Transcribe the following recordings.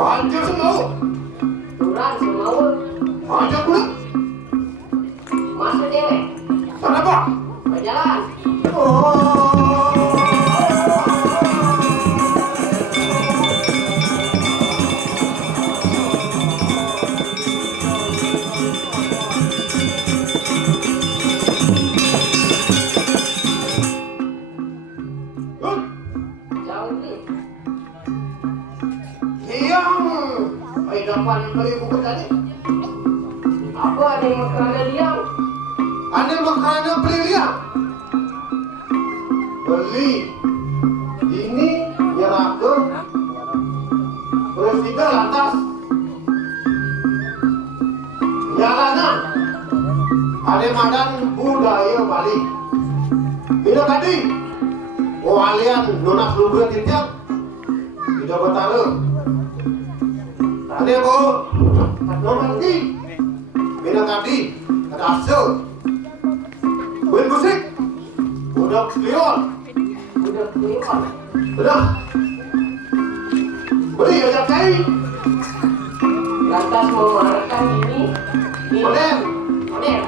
Hancur semua. Turun semua. Hancur pula. Masuk cewek. Kenapa? Berjalan. Jauh ni. Diam. Ay, dapat beli buku tadi. Apa ada yang kerana diam? Anda makanan beli liang. Beli. Ini nyerah ke Presiden atas jalanan. Ada madan budaya Bali. Bila tadi, walian nona seluruh tiap tidak bertaruh. Tadi bu, nomor di. Bila tadi ada asal. Buat musik, udah kelion. Sudah keluar. Sudah. Beli aja kain. Lantas memarahkan ini. Modern. Modern.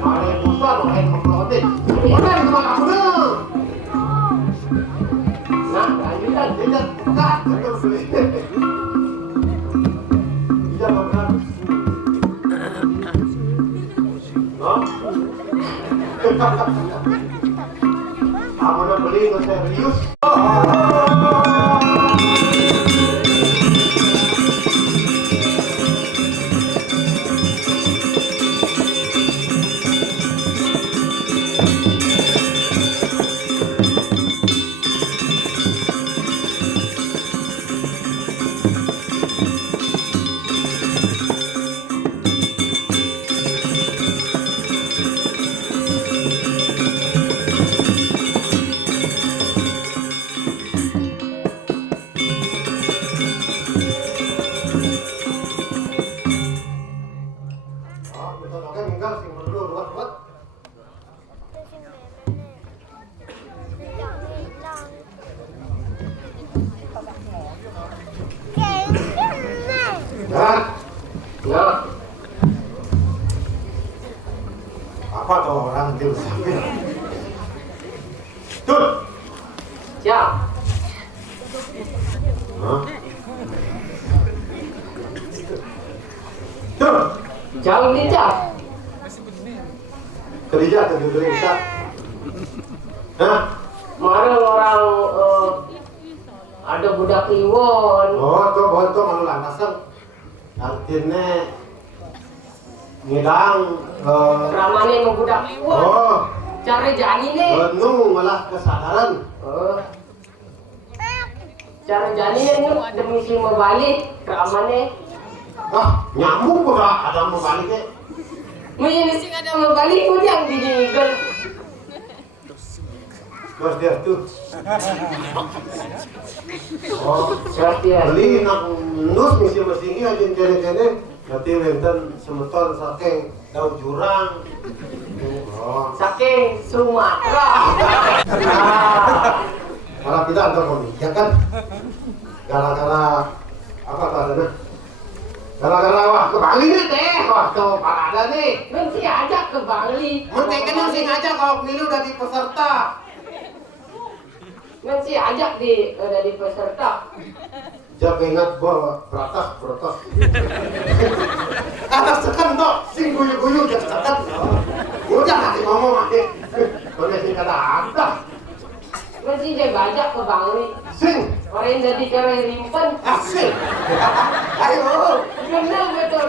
Ada pusat, ada mengklotik. Modern kemana pun. Nah, lanjutkan. Tidak bukan, betul beli. Tidak bukan. Hah? Kamu nak beli nggak serius? Ya. Apa tuh orang itu sampai? Tuh. Siap. Hah? Tuh. Jauh tidak. Kerja atau kerja? Hah? Mana orang ada budak Kliwon. Oh, tuh bontok malu lantasan. Artinya ngidang Ramane mau budak Kliwon. oh, Cara jani nih. penuh malah kesadaran. Cara jani nih demi si mau balik. Ramane. Ah, nyamuk kok ada mau baliknya. Mungkin sih ada mau balik pun yang digigel. Terus dia tuh. Oh, Siap. beli nak nus misi mesingi aja kene-kene. Nanti lenten semeton saking daun jurang. Oh, Saking Sumatera. kalau kita antar ya kan? Gara-gara apa tadi? Gara-gara wah ke Bali nih teh, wah tuh parada nih. Nanti ajak ke Bali. Mungkin kan sing aja kalau pemilu udah di peserta. Nanti ajak dari peserta. Jangan ingat bahwa protes. Atas tekan toh, sing guyu-guyu jangan tekan. Udah nanti ngomong nanti. Kondisi kata ada. Nanti dia bajak ke Bali. Sing, Orang jadi cerai rimpen. asik. Ayo, Benar betul.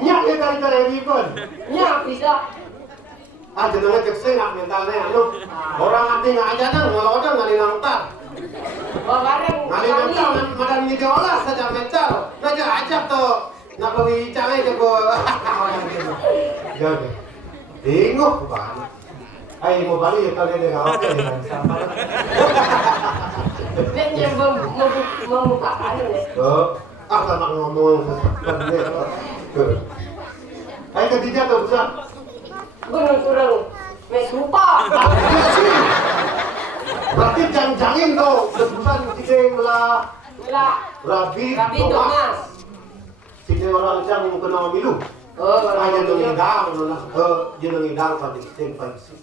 nyak ya kali kali ribon. Ya bisa. Ah jenenge cek sing nak mentalnya anu. Orang nanti nggak aja nang, kalau ada nggak dinangtar. Bareng Ngali mental, madan ini diolah saja mental. Raja ajak tuh, nak beli canggih ke gua. Jadi, bingung banget. Ayo mau balik ya kalian yang oke sampai. Dan yang membukakan ini. Ah sama ngomong. Ayo ketiga tuh besar. Gunung turun. Mes lupa. Berarti jangjangin tuh lebusan sideng lah Rabi Thomas. Sideng orang jang kena milu. Aja ngidang jeneng ngidang pada sideng pada sih.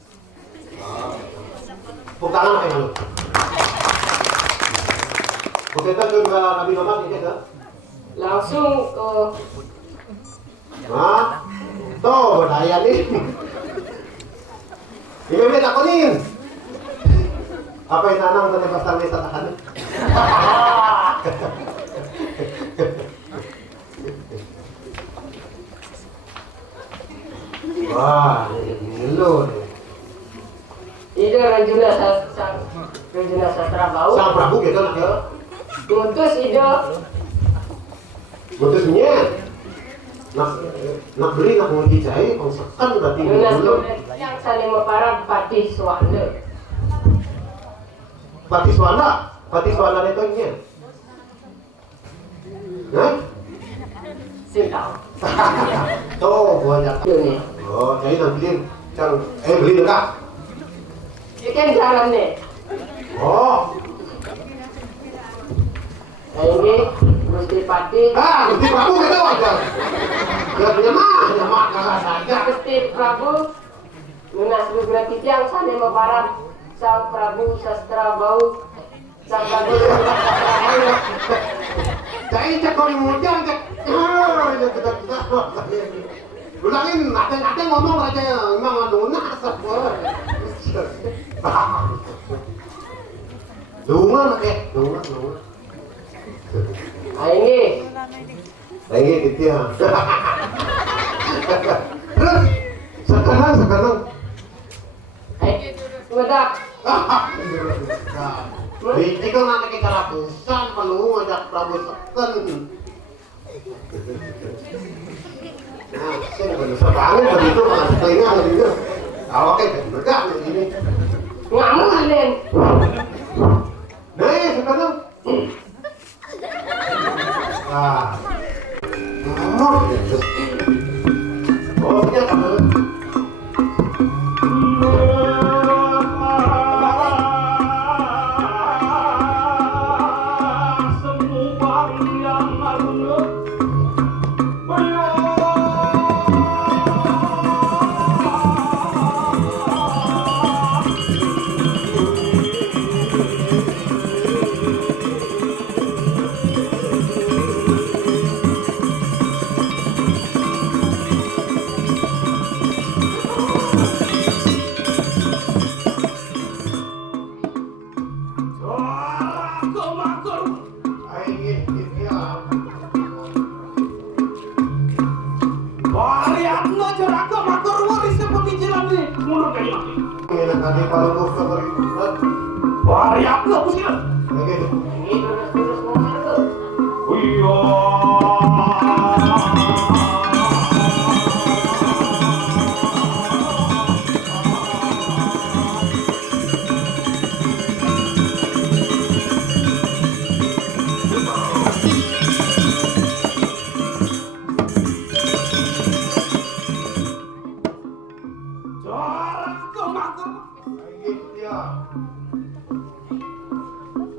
Bukan apa yang lu? Bukan ke Rabi Thomas ini ke? Langsung ke tuh berdaya nih. Ini beda kuning. Apa yang tanam tadi pasal desa tahan? Wah, ini lo. Ide Rajuna Sastra Bau. Sang Prabu gitu nak ya. Putus ide. Putusnya. Nak beli nak mau dijahit, kongsekan berarti dulu. Yang saling meparah Pati Swana. Pati Swana itu nya. Hah? Sintau. Tuh, banyak. Ini. Oh, jadi nak beli, beli dekat. Ini kan jalan nih. Oh, Ini Gusti Pati. Gusti Prabu gitu aja. Ya nyamak kakak saja. Gusti Prabu lunas beberapa yang sana meparah Sang Prabu Sastra Bau. Sang Prabu Sastra Bau. Jadi cekor mujang cek. Kita. Ulangin, nate ngomong aja emang lunas apa. Lungan. Ini gitu ya. Terus sekarang. Medak. Ini kan nanti kita lapisan perlu ngajak Prabu Seken. Nah, saya bener banget begitu malah telinga gitu. Oke, bergak ini. Ngamuk kalian. Nih, sekarang. Oh, ternyata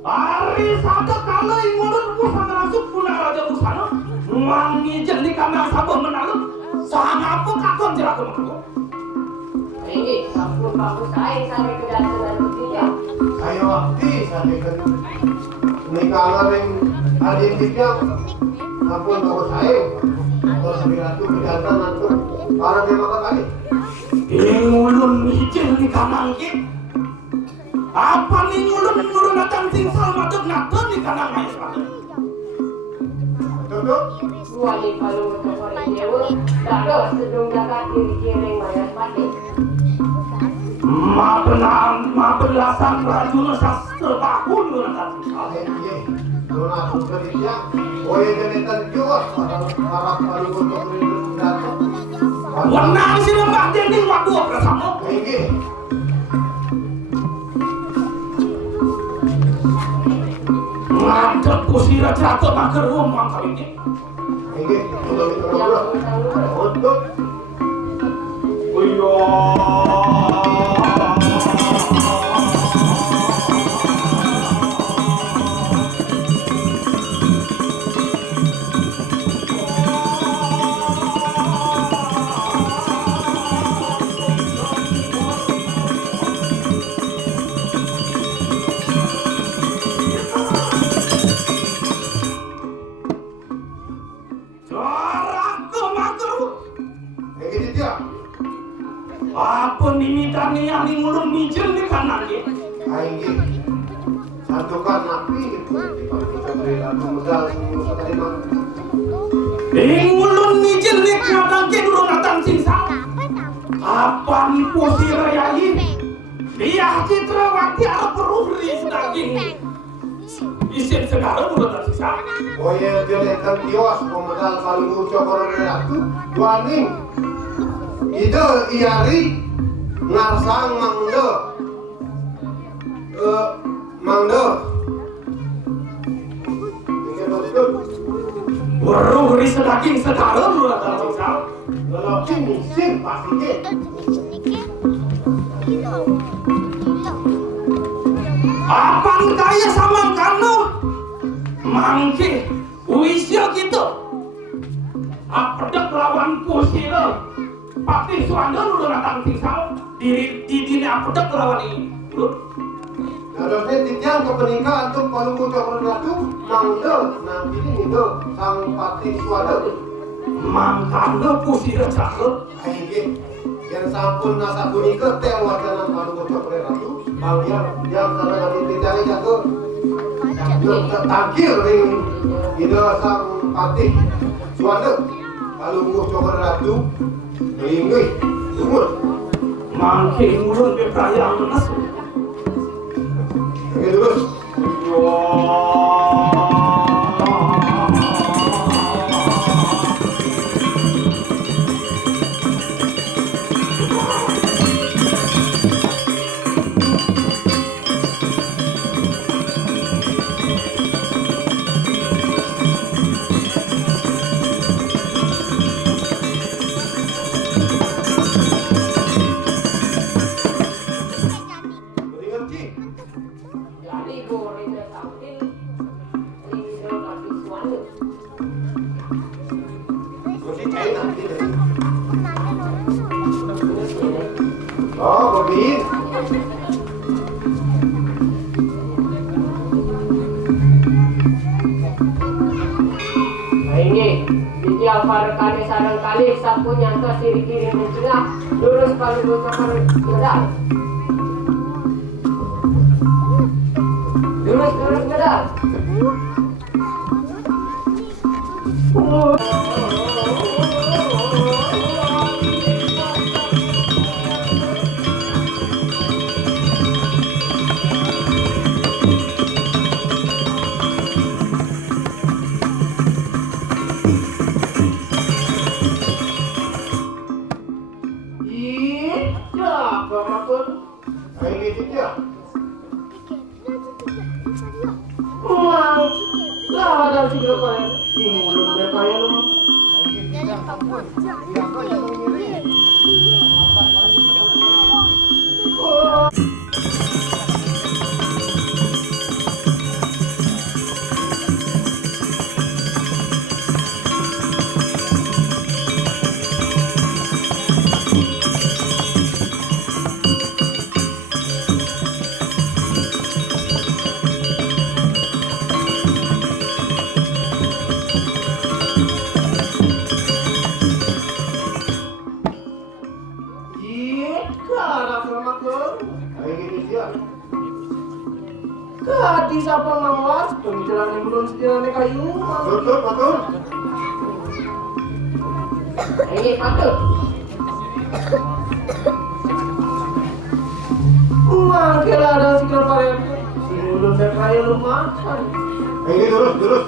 Hari sada kala ingurun pusat langsung punah raja busana wangi jeli kami sabun menalu sangat kakon jerak kemakku. Ini sabun bagus saya sampai ke dalam dengan saya waktu saya kan nikah ring adik tiga ampun bagus saya kalau sembilan itu kejantan nanti para dia makan lagi ingulun mijil di kamang apa nih ngulun natang singsal madep natun di kanang ais madep. Betul? Wali palu untuk orang dewa, dado sedung jaga kiri-kiri mayat pati. Ma belasan rajuna sastra bahun natang singsal. Iya, dona sudah dia, oye jadikan juga para palu untuk datang. Wenang si lembah dinding waktu bersama. Iya. Ngadep kusira jatuh mager rumah kali ini. Ini untuk bukan napi modal semua tadi mah Ingulun mijil nih kadang ke dulu datang singsa. Apaan pusi rayain? Dia Citrawati ada peruri sedaging. Isin segala dulu datang singsa. oh iya dia lekan kios modal paling cokor ratu waning itu iari ngarsang mangdo Peruri sedaging segala dulu datang singsa. kalau ini sing pasti Apaan kaya sama kamu? Mangke, uisyo gitu. Apedek lawan pusi lo. Pati suanda lu datang singsa. Di dini apedek lawan ini. Lu harusnya titiang ke peninggalan tuh kalau cokor ratu mangdo nah ini itu sang pati suada mangkanda pusi recakep. Aige, yang sampun nasa punika teh wacana palu bocok ratu, panggil yang sana kali titari jago, tangkil ring ide sang patih suanda, palu bocok ratu, melingui, umur, Mangke ngulun bebraya menes. ini terus. Mendingan Ci. Jadi goreng dan tampil ini lagi suami. Masih cair nanti deh. Terus ini. Oh, Bobin. Nah ini di alfar kali sarang kali sapu nyata siri kiri mencegah lurus paling bocor gedal. Lurus gedal. Ih, jago makun. Kayak gitu ya. Wow, lah ada sih berapa ya? Ih, ulun berapa ya lu? Ih, jago makun. Kayak gitu ya. Kadi siapa ngawas? Pemikiran yang belum sekiranya kayu. Betul, betul. Ini patut. Mangke lah ada sikil pare. Si ulun bebraya lumayan. Kayak gitu terus, terus.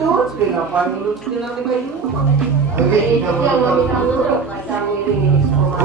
tuh, sering ngapain lu nanti kayak gitu? Oke, Itu yang meminta nurut pacar ngiringi semua.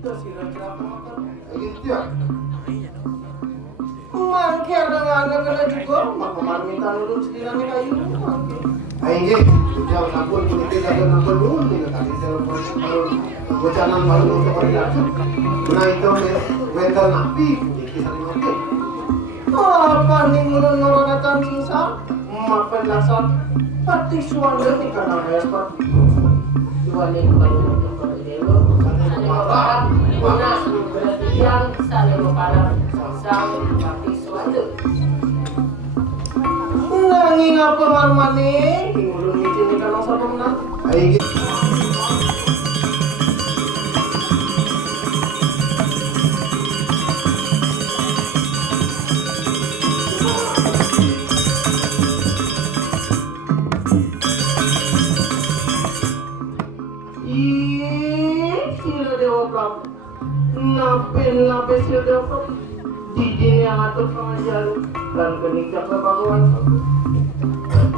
Itu sih rata-rata motor. Gitu ya. Mangke ada nggak kena juga, maka minta nurut sekiranya kayak gitu. Mangke. Ayo, jauh sampun kita jaga nomor dulu nih tadi telepon kalau bocanan baru untuk koordinasi. Nah itu rental napi, kisah di mana? Apa nih nurut datang sisa? Maafkan dasar. Pati suara nih karena ayah seperti Saling membangun berdewa, saling membarat, munas bertiang, saling membarat, sang pati suatu. nanging apa marmane? Tingulun ngicin di kanong sa pemenang. Ayo gitu. Sila Dewa Prabu. Nape sila Dewa Prabu. Di dini yang atur pengajaran dan kenikah kebangunan.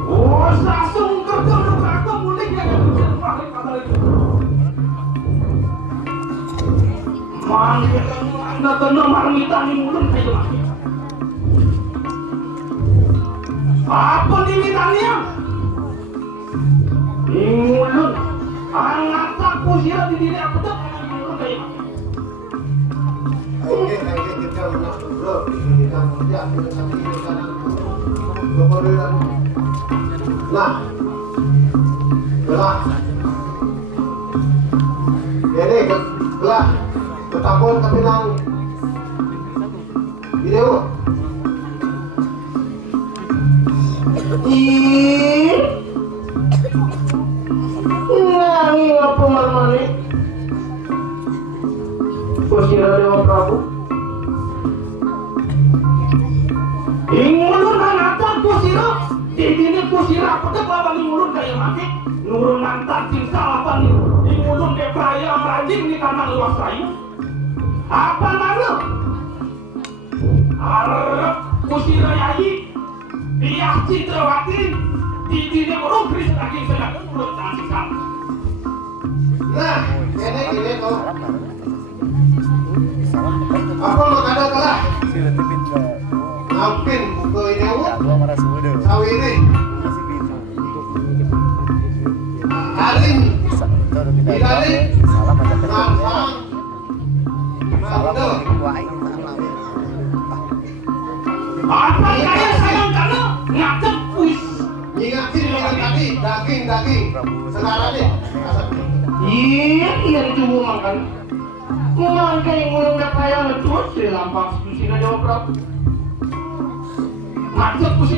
Oh, sasung kerja aku mulai jangan berjemaah pada itu. Anda kena marmitani mulun kayak lagi. Apa dimitanya? Mulun. Anak aku sila di diri aku tuh mulun kayak lagi. Ayo kita nak bro, kita kerja kita sambil jalan. Kemudian, nah, belah, ini belah, ketapon kepilang video. Nanging apa marmane? Kusira Dewa Prabu. Ingulun anata kusira. Dini kusira petek lawan ingulun kaya mati. Nurun mantan sing salapan ingulun ke praya rajin di tanah luas rayu. Apa nana? Arep kusira yai. Dia Citrawati. Dini kurung kris lagi sedang mulut tangan sisa. Nah, gini tuh. Apa makanya telah? Ngampin buku ini sawiri. Aling, Ilaling, Mangsang, Mando. Apa kaya sayang kamu ngacep puis. Ingatin dengan tadi daging. Sekarang nih. Iya dicoba makan. Makan yang ngulung na kaya ngecut si lampak susi na Dewa Prabu. Ngacep puisi.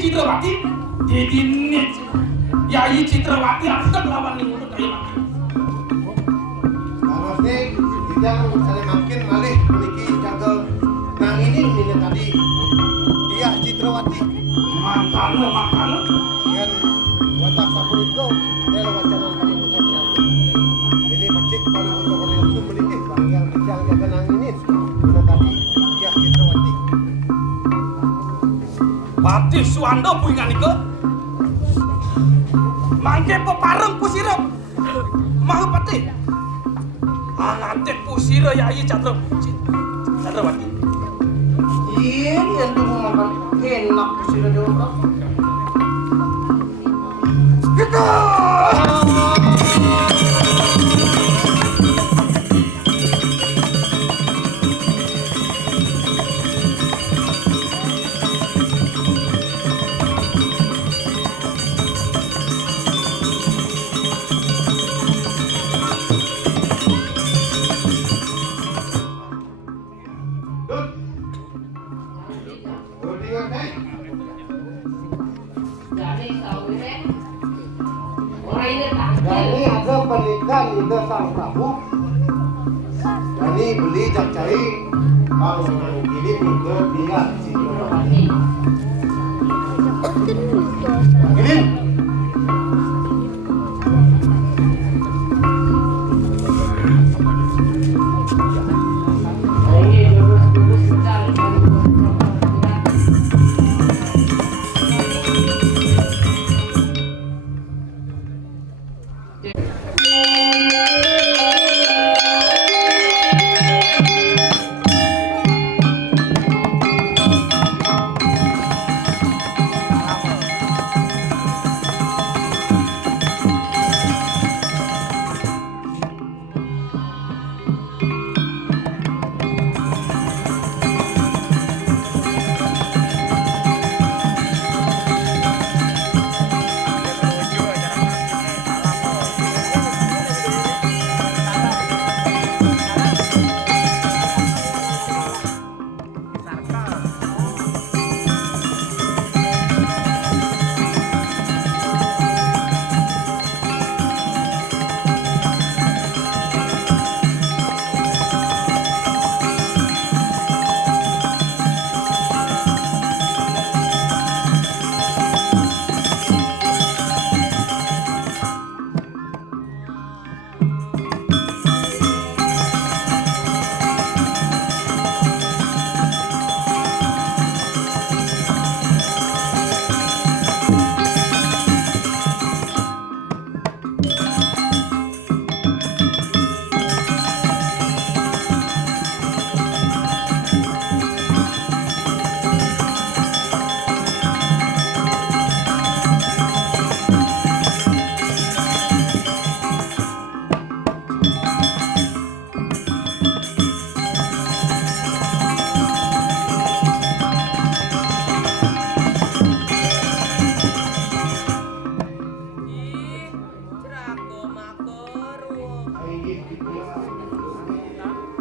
Citrawati, didinit, Yai Citrawati akan lawan nih untuk kayak mati. Kalau sih, kita misalnya makin malih memiliki jaga. Nah ini tadi dia Citrawati. Makan. Yang watak sapuriko, dia lewat channel kami untuk nanti. Ini becik paling untuk orang yang memiliki bang yang jaga nang ini. Tadi dia Citrawati. Patih Suwando puingan ike. Mangke pepareng pusirem. Mau patih. Anante pusire Yai Chandrawati. Iya, yang tuh mau makan enak pusira Jawa. Kita. Jadi ada pernikahan itu sang Prabu. Jadi beli cacai kalau kirim ke dia kirim.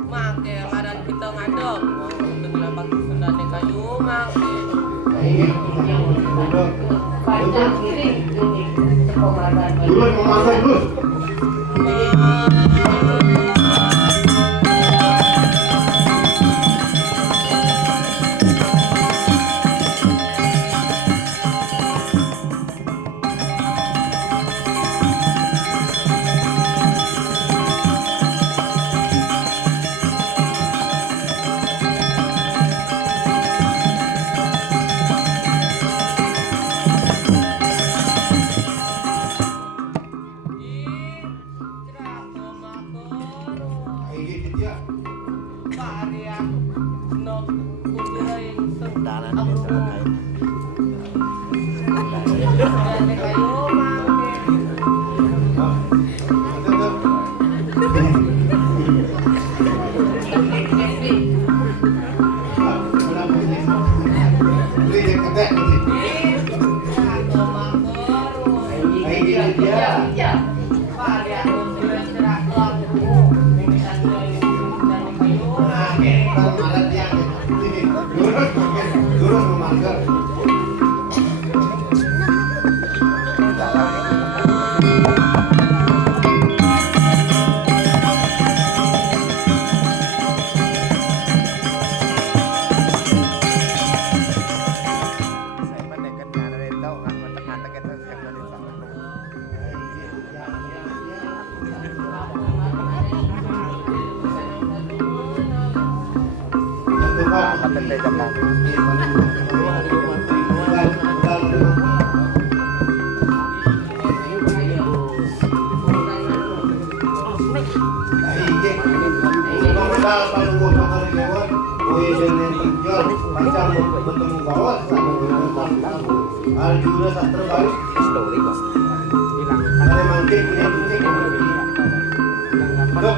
Make ladan kita ngadong untuk dilapak sundane kayu make. Panjang kiri ini sekomadan. Dulu memasak dulu. Aljuna sastra baru. Ada mangkir punya kucing. Dok.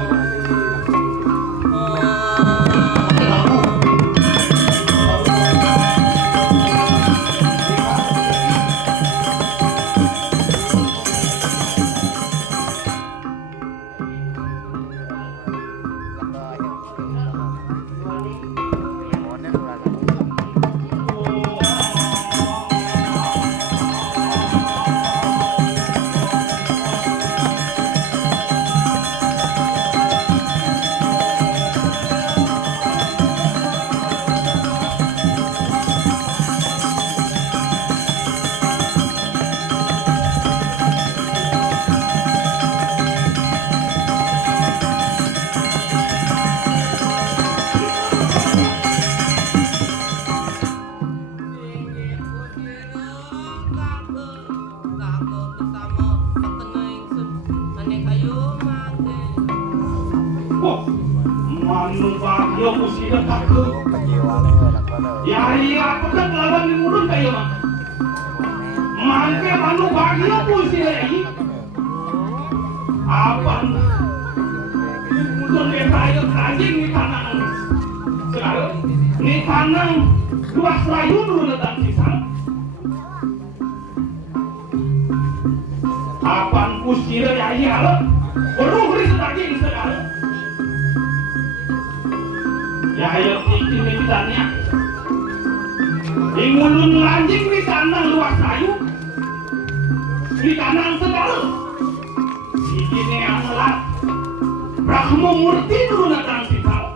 Manu bagyo kusida takut. Ya iya aku kan lawan di murun kayo mah. Mangke manu bagyo kusida ini. Apa? Mungkin dia tayo kajing di tanang. Sekarang di tanang luas layu dulu datang sisa. Apaan kusida ya iya lo? Beruhri sedaging sekarang. Ya ayo bikin bidannya. Ingulun lanjing di tanang luas kayu. Di tanang segala. Sikine alat. Brahma murti dulu datang sisal.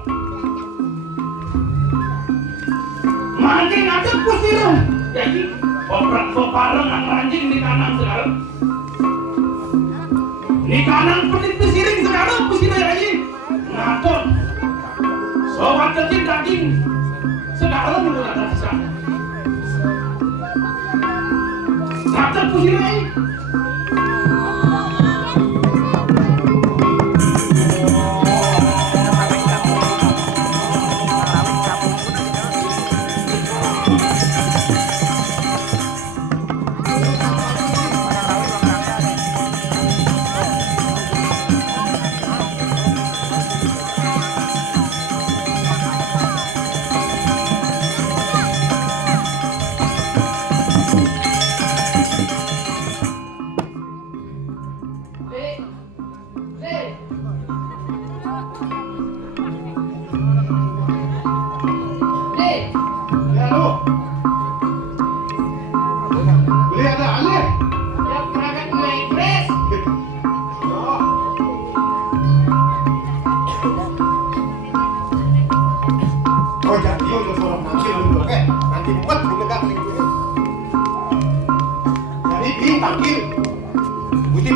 Mancing ada kusir. Jadi oprak sopareng ang lanjing di tanang segala. Di tanang pedit pesiring segala kusir lagi. Ngaton. Sobat kecil daging segala dulu datang sisa. Kata pusing lagi.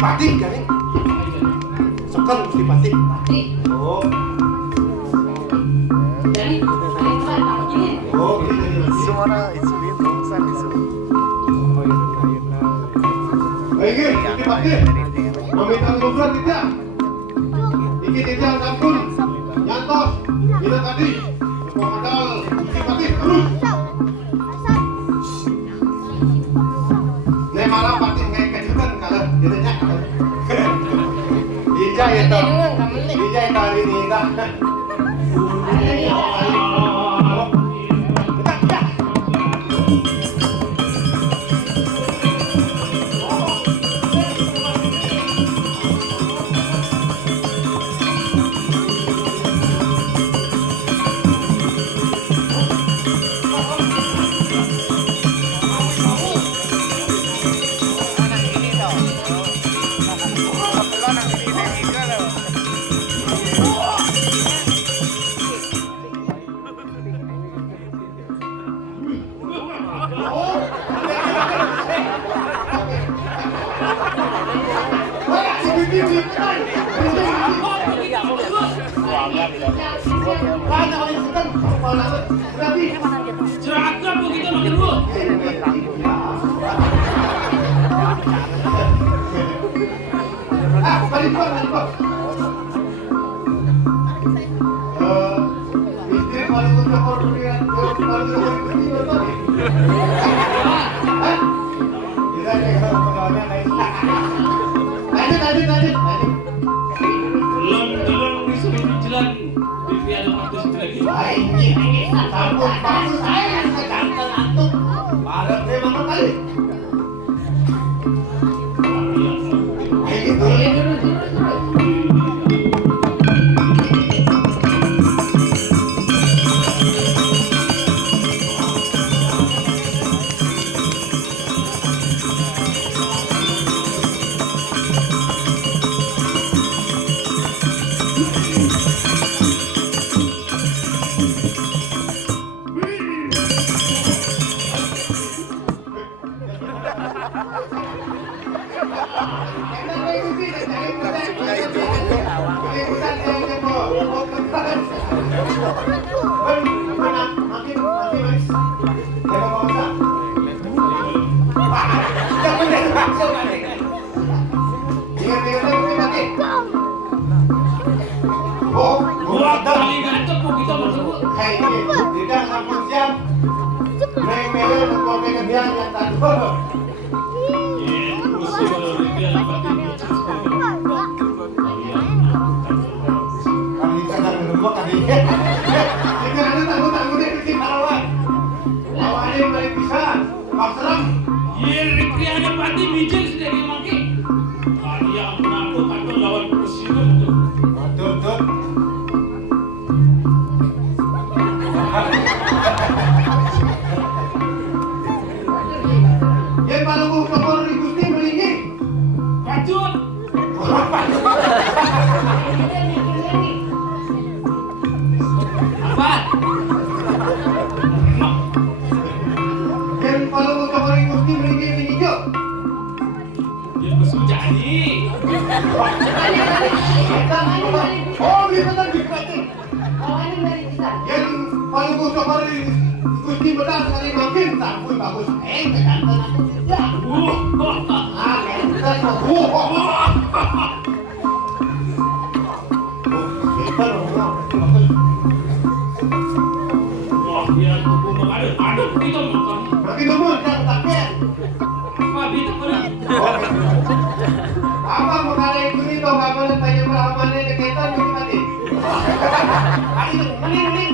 Batik jadi sekan mesti batik. Oh. Jadi Oh, ini jadi batik. Suara isuin rongsan isu. Baik, mesti batik. Meminta ngobrol tidak? Iki tidak kampung. Nyantos. Bila tadi modal mesti batik terus. Nek malah batik kayak kejutan kalau ditanya. Dijai itu. Dijai kali ini dah. Seragam begitu makin dulu. Balik kok. Istri kalau untuk perlihat kalau Lanjut. Belum disuruh jalan Bibi ada waktu situ lagi. Wah, ini sambut maksud saya seganten antum. Barat memang kali. Ayo dulu. Dua kali ngantuk kok kita masuk. Tidak ampun siap. Mele untuk pekerjaan yang tadi. Kami kadang nembok kali. Jika ada tanggung dia bikin lawan. Lawan ini paling bisa. Pak Serem. Iya, Rikri ada pati bijil sedikit maki. Dia mengaku atau lawan Kusino itu. Betul. Yang paling mau di Gusti beringin. Pacut. Apa? Yang paling mau di Gusti beringin hijau. Dia musuh jadi. Oh, bisa tadi. Yang paling mau di Gusti benar sekali makin tampun bagus. Keganten aku tidak. Wah, dia tubuh ada kita makan. Makin dulu jangan takut. Apa itu pernah? Apa mau kalian ikut itu kapan tanya berapa nih deketan jadi mati. Hari itu mending.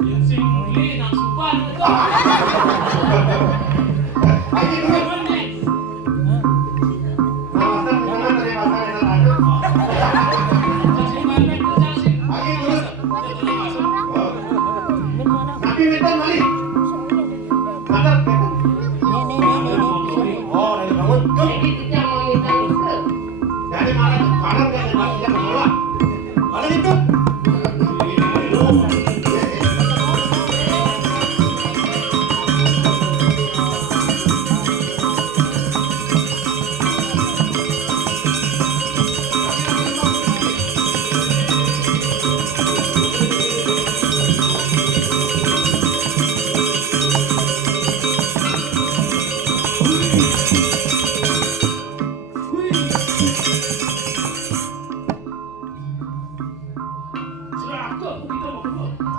Yang sing beli nang supan itu. Ayo dulu. Mana? Nawasan gimana dari pasar yang ada? Sing mana itu sing. Ayo dulu. Kita masuk. Nabi medan mali. Mantap. Oh, dari bangun. Jadi malam dia masih menolak. Malam itu.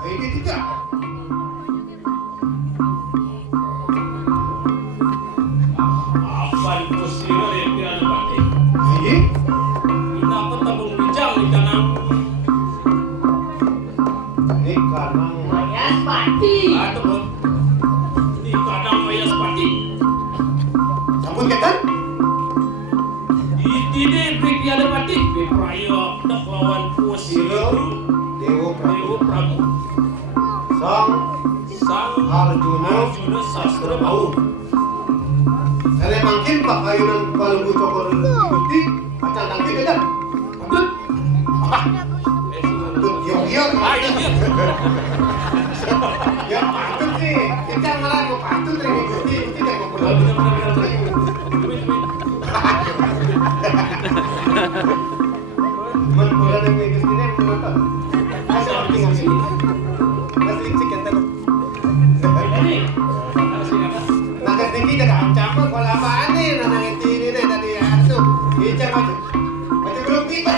Ini tidak. Apa itu siro yang dia ada pati? Ini Kita apa tabung bijang di tanah. karena Atau bro, di kadang mayas pati. sambut ketan. Di tine brik dia ada pati. Beprayo dak lawan Kusino. Dewo Dewa Prabu. Sang Sang Arjuna Arjuna Sastra Bau. Saya makin pak ayunan paling cokor gusti macam tangki ketan. Betul. Tut yo. Ayo dia. Ya patut sih. Kita malah mau patut dari gusti tidak mau pulang. Cuman pulang dari gusti ini menonton. Asal tinggal sini. Asli cek yang tadi. Naga tinggi jaga ancaman kalau apaan nih nanang ini nih tadi asuh. Bicara macam belum kita.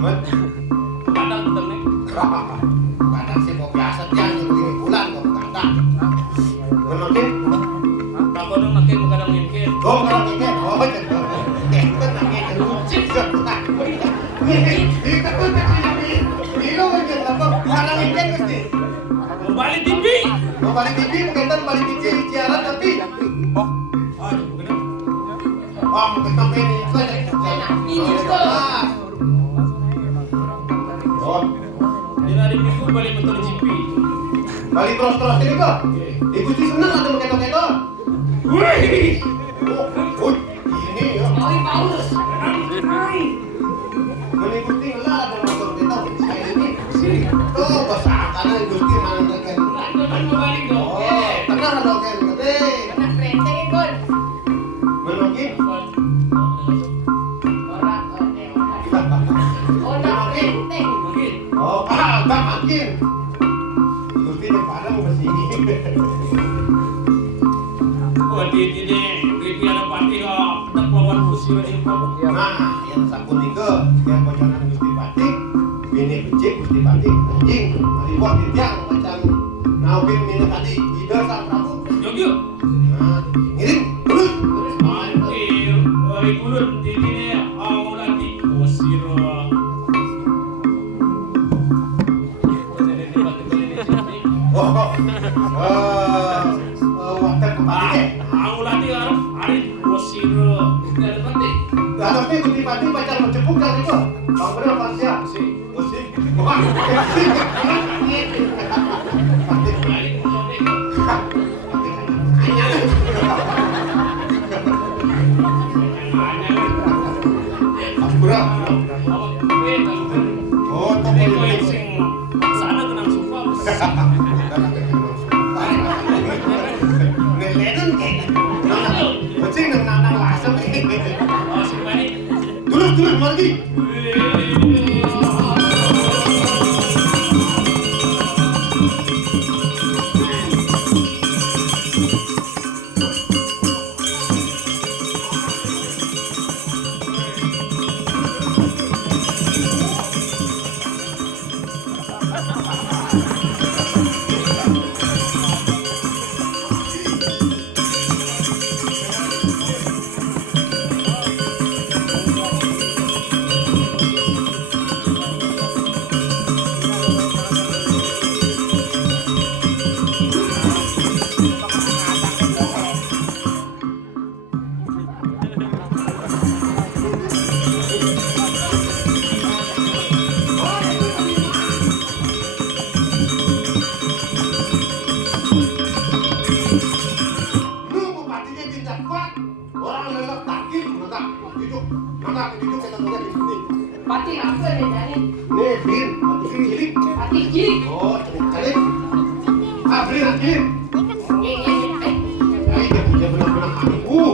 Men. Kadang betul nih. Kadang sih mau biasa tiang yang begini bulan kok kadang. Mungkin Kalau dong makin kadang mungkin. oh kalau gitu oh itu namanya lucit sebentar. Ini kan ini lo aja apa kadang mungkin mesti. Balik TV. Mau balik TV mungkin balik TV siaran tapi Aduh, bener. oh mungkin sampai ini saja. Ini tuh. Oh, Di hari Minggu balik motor GP. balik terus ini kok. Ikuti senang ada mengketok-ketok. Wih. Oh, ini ya. Oi Paulus. Mengikuti lah ada motor kita saya ini. Tuh bahasa karena Gusti mandakan. Kan mau balik dong. Oh, tenang dong kan gede. Kena krenteng ikut. Menungkin. Orang Onak krenteng. Mungkin. Oh, bang makin. Gusti depan mau ke sini. Oh, di ada party kok. Tetap lawan kusir ini kok. Nah, yang sapunika yang bocoran Gusti Patik, bini becik Gusti Patik anjing, ribut di tiang macam naupin minum tadi ide sang Prabu. Yuk. Nah, ngirim terus. Mantil. Ikulun di sini mau nanti kusir. Water kembali. Mau nanti hari kusir. Tidak ada penting. Harusnya Gusti Patik pacar menjemput kan itu. Bang bener apa siap? Si. Gusti. Wah, Gusti. Patik. Balik motor deh. Ampura. Oh, toko Eko ini. yang sing sana kenang suka. Lelen kayak. Kucing nang lasem. Oh, sing balik. Dulu lagi. Lu bupatinya tindak kuat. Orang lelak takil maka duduk. Maka duduk kita tunggu di sini. Pati apa nih jadi? Nih, Bin, bati cilik. Pati cilik. Oh, cilik. Ah, beli lagi. Ngeng. Ay, dia benar-benar aku.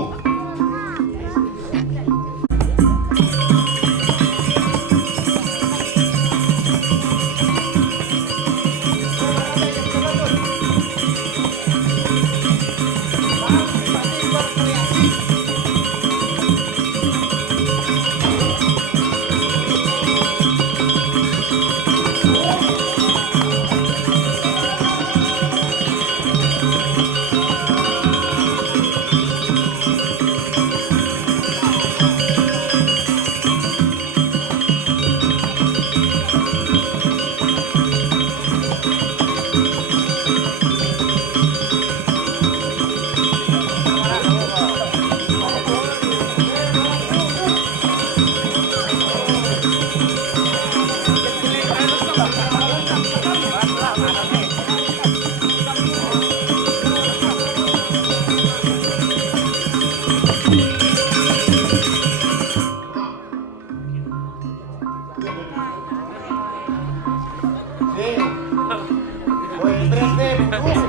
Nih, boleh stres deh, bungkus.